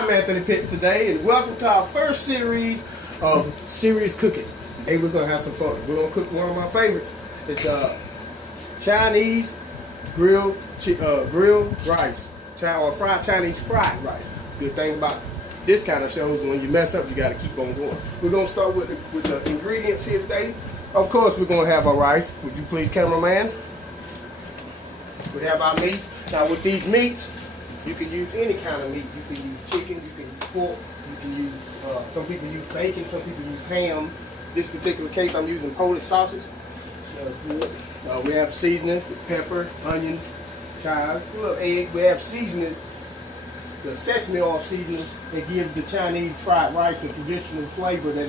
I'm Anthony Pitts today, and welcome to our first series of Serious Cooking. Hey, we're gonna have some fun. We're gonna cook one of my favorites. It's Chinese grilled rice, or fried Chinese fried rice. Good thing about this kind of shows, when you mess up, you gotta keep on going. We're gonna start with the ingredients here today. Of course, we're gonna have our rice. Would you please, cameraman? We have our meat. Now, with these meats, you can use any kind of meat. You can use chicken, you can use pork, you can use, some people use bacon, some people use ham. This particular case, I'm using Polish sausage. Smells good. We have seasonings with pepper, onions, chives, a little egg. We have seasoning, the sesame oil seasoning that gives the Chinese fried rice the traditional flavor that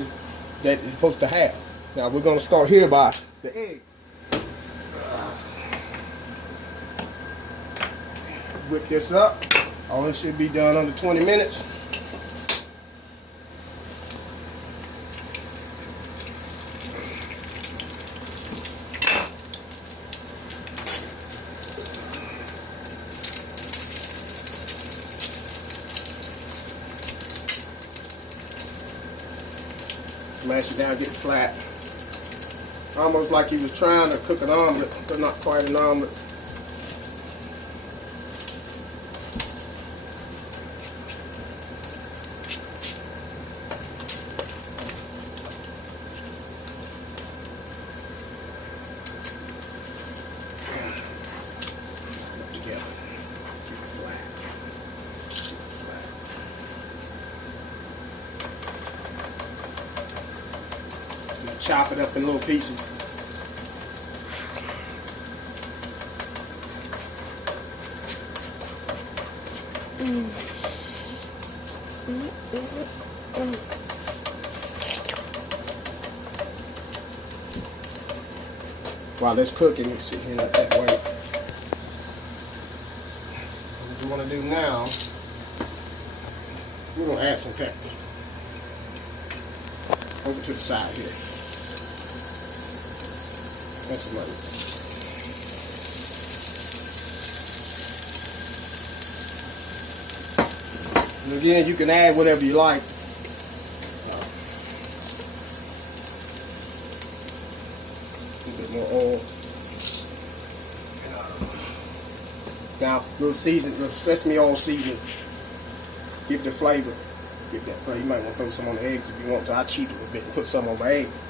it's supposed to have. Now, we're going to start here by the egg. Whip this up. All this should be done under 20 minutes. Mash it down, get it flat. Almost like he was trying to cook an omelet, but not quite an omelet. Chop it up in little pieces. While it's cooking, you sit here like that way. What you want to do now, we're going to add some peppers over to the side here. And some onions. And again, you can add whatever you like. A bit more oil. Now, little sesame oil seasoning. Give the flavor. Give that flavor. You might want to throw some on the eggs if you want to. I cheat it a bit and put some on my eggs.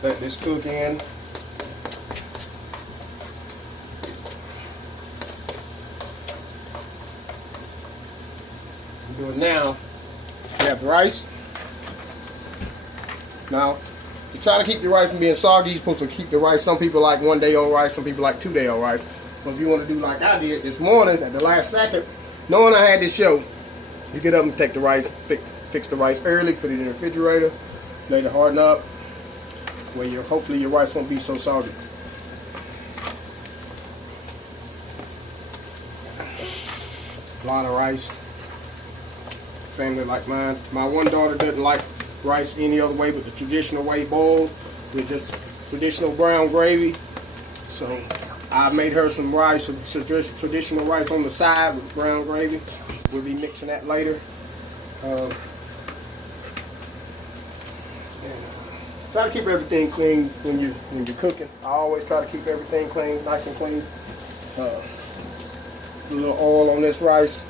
Let this cook in. Do it now. You have the rice. Now, to try to keep the rice from being soggy, you're supposed to keep the rice. Some people like 1 day old rice, some people like 2 day old rice. But if you want to do like I did this morning at the last second, knowing I had this show, you get up and take the rice, fix the rice early, put it in the refrigerator, let it harden up. Where hopefully your rice won't be so soggy. A lot of rice. Family like mine. My one daughter doesn't like rice any other way but the traditional way, boiled with just traditional brown gravy. So I made her some rice, some traditional rice on the side with brown gravy. We'll be mixing that later. Try to keep everything clean when you're cooking. I always try to keep everything clean, nice and clean. A little oil on this rice.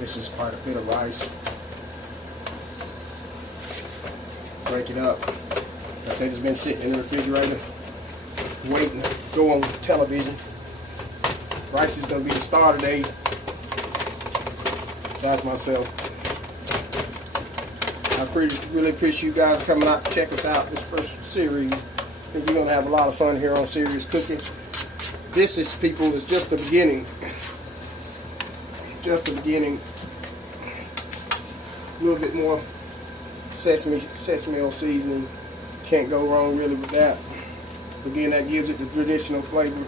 This is quite a bit of rice. Break it up. Like I said, it's been sitting in the refrigerator, waiting to go on television. Rice is going to be the star today. Besides myself. I really appreciate you guys coming out to check us out this first series. I think we're going to have a lot of fun here on Serious Cooking. This is, people, is just the beginning. Just the beginning. A little bit more sesame oil seasoning, Can't go wrong really with that. Again, that gives it the traditional flavor.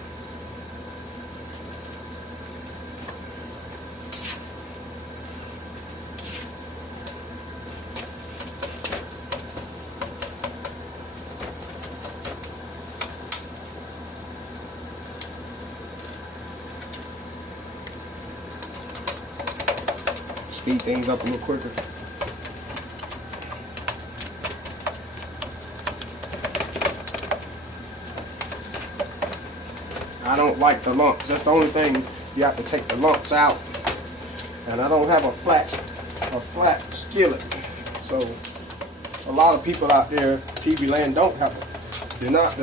Speed things up a little quicker. I don't like the lumps. That's the only thing. You have to take the lumps out. And I don't have a flat skillet. So a lot of people out there, TV land, does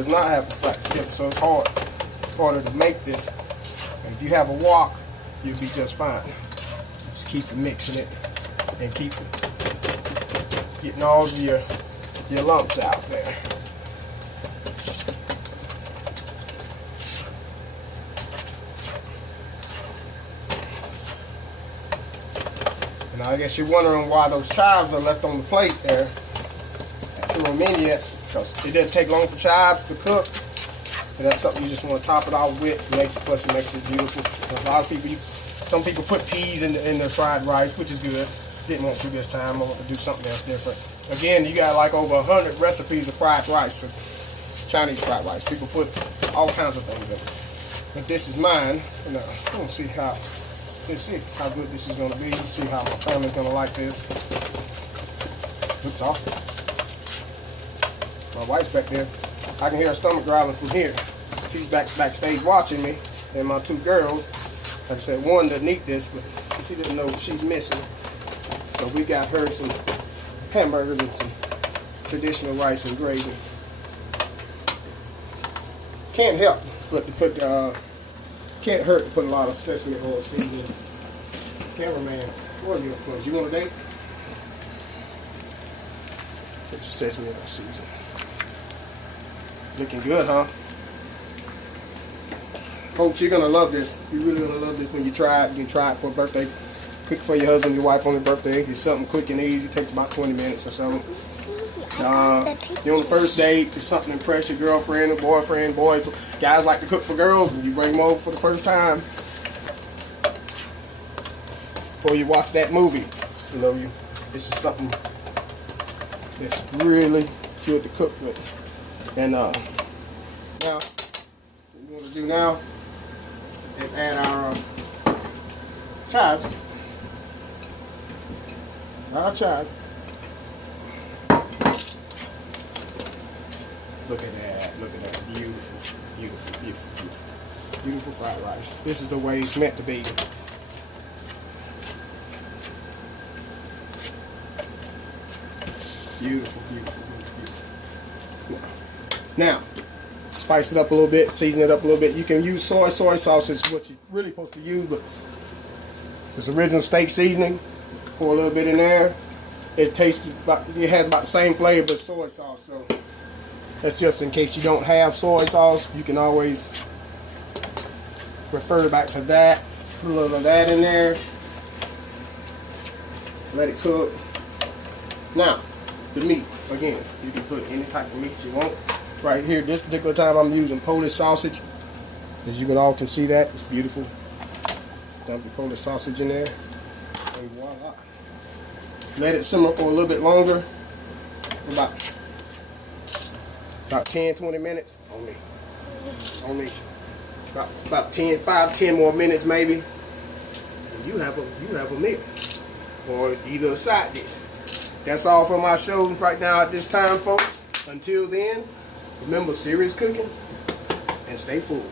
not have a flat skillet. So it's harder to make this. And if you have a wok, you'll be just fine. Just keep mixing it and keep getting all of your lumps out there. Now I guess you're wondering why those chives are left on the plate there. I threw them in yet because it doesn't take long for chives to cook. And that's something you just want to top it off with. Plus it makes it beautiful. A lot of people, some people put peas in their fried rice, which is good. Didn't want to this time. I want to do something else different. Again, you got like over 100 recipes of fried rice, or Chinese fried rice. People put all kinds of things in it. But this is mine. And let's see how good this is going to be. See how my family's going to like this. Looks awesome. My wife's back there. I can hear her stomach growling from here. She's backstage watching me. And my two girls, like I said, one didn't eat this, but she didn't know what she's missing. So we got her some hamburgers and some traditional rice and gravy. Can't help but to put can't hurt to put a lot of sesame oil seasoning. Cameraman, for you, of course. You want a date? Put your sesame oil seasoning. Looking good, huh? Folks, you're gonna love this. You're really gonna love this when you try it. You can try it for a birthday. Cook for your husband, your wife on their birthday. It's something quick and easy. It takes about 20 minutes or so. You're on the first date. It's something to impress your girlfriend or boyfriend. Boys, guys like to cook for girls. When you bring them over for the first time, before you watch that movie, this is something that's really good to cook with. And now, what we want to do now is add our chives. Our chives. Look at that. Look at that. Beautiful, beautiful, beautiful, beautiful. Beautiful fried rice. This is the way it's meant to be. Beautiful, beautiful, beautiful, beautiful. Now, spice it up a little bit, season it up a little bit. You can use soy sauce is what you're really supposed to use, but this original steak seasoning, pour a little bit in there. It has about the same flavor as soy sauce, so that's just in case you don't have soy sauce. You can always refer back to that. Put a little of that in there. Let it cook. Now, the meat. Again, you can put any type of meat you want. Right here, this particular time I'm using Polish sausage. As you can all can see that, it's beautiful. Dump the Polish sausage in there. And voila. Let it simmer for a little bit longer. About 10-20 minutes. Only about 5-10 more minutes maybe. And you have a meal. Or either a side dish. That's all for my show right now at this time, folks. Until then, remember serious cooking and stay full.